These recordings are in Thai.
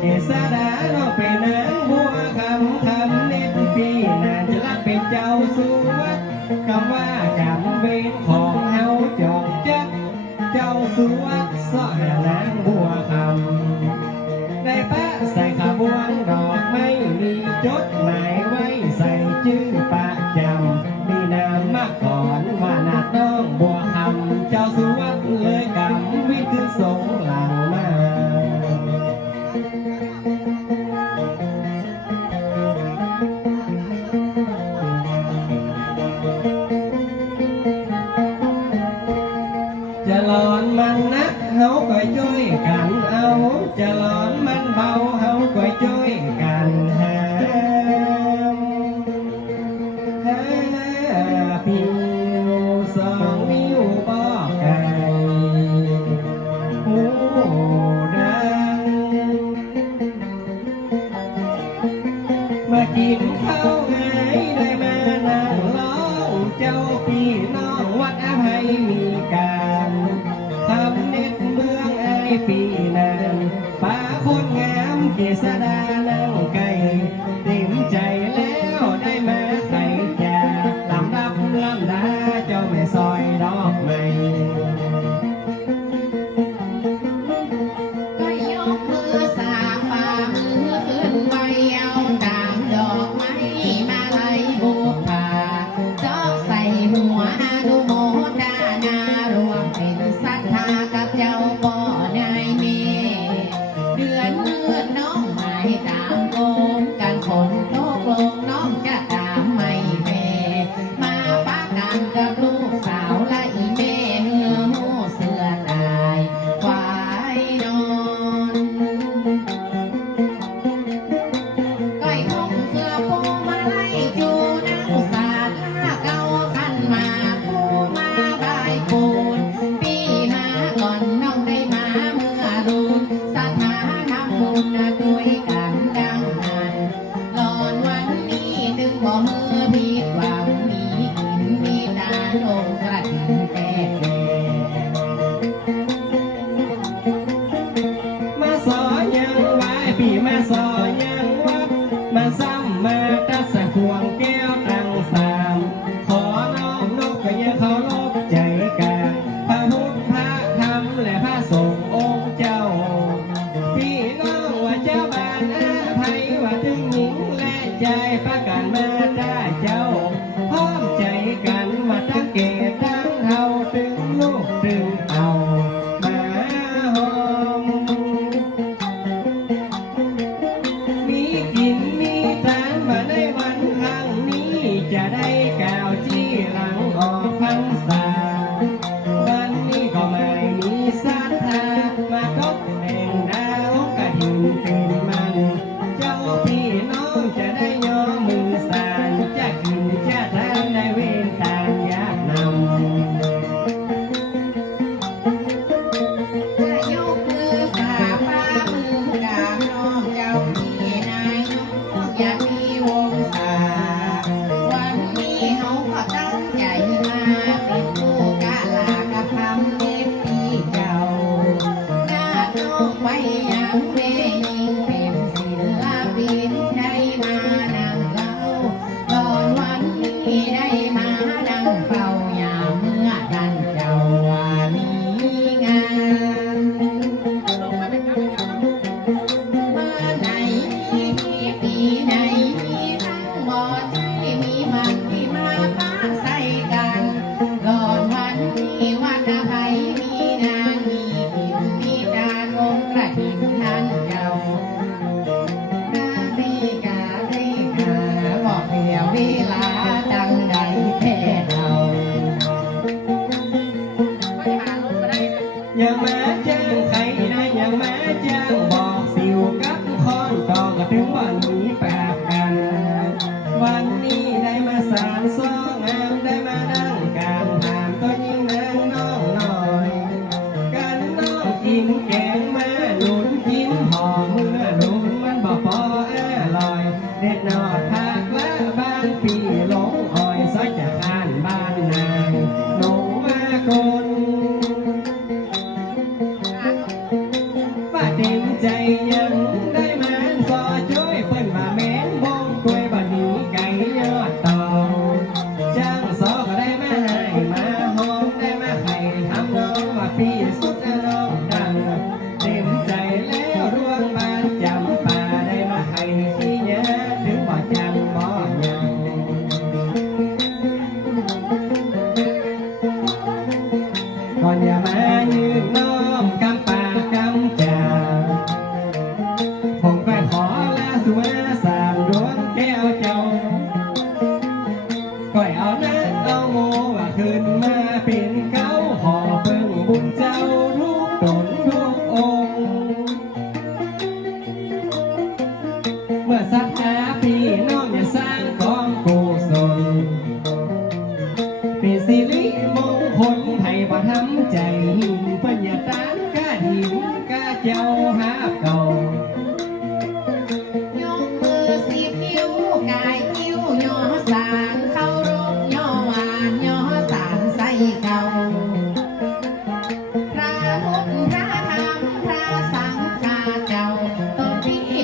เสดาเราเป็นนางบัวคำคำเน็ตปีนาจะรับเป็นเจ้าสวัดคำว่ากำเป็นของเฮาจอกจัก เจ้าสวัดสอดนางบัวคำในพระใส่ขบวนดอกไม่มีจดหมายไว้ใส่ชื่อประจำมีนามมาก่อนว่านาต้องบัวคำเจ้าสวัดเลยกรรมวิขึ้นส่ง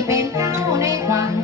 เป็นเก้าในความ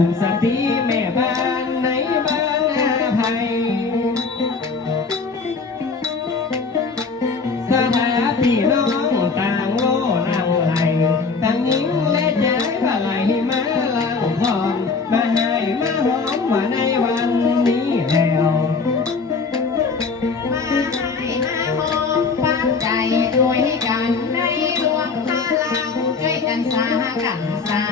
ุมสตีแม่บ้านในบ้านอาภัยสหาพี่น้องต่างโลนั่งไหลต่างหญิงและใจป้าไหลมาล่าพรอมมาให้มาหอมมาในวันนี้แล้วมาให้มาหอมปาใจด้วยกันในดวงพลังช่วยกันสางกันสา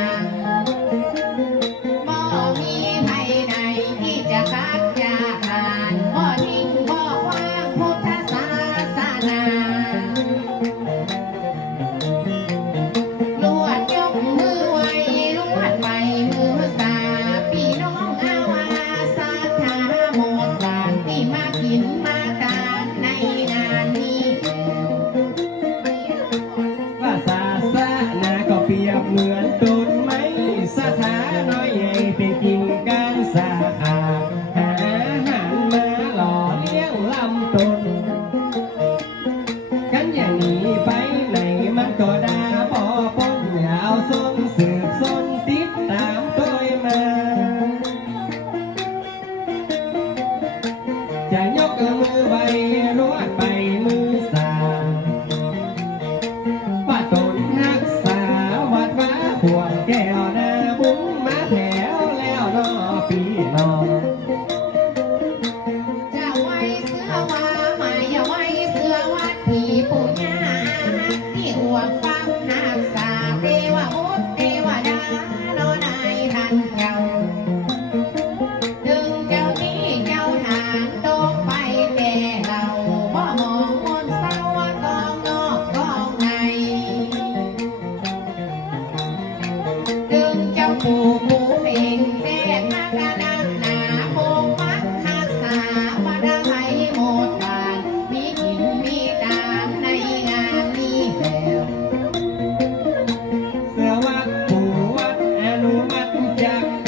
Guarujá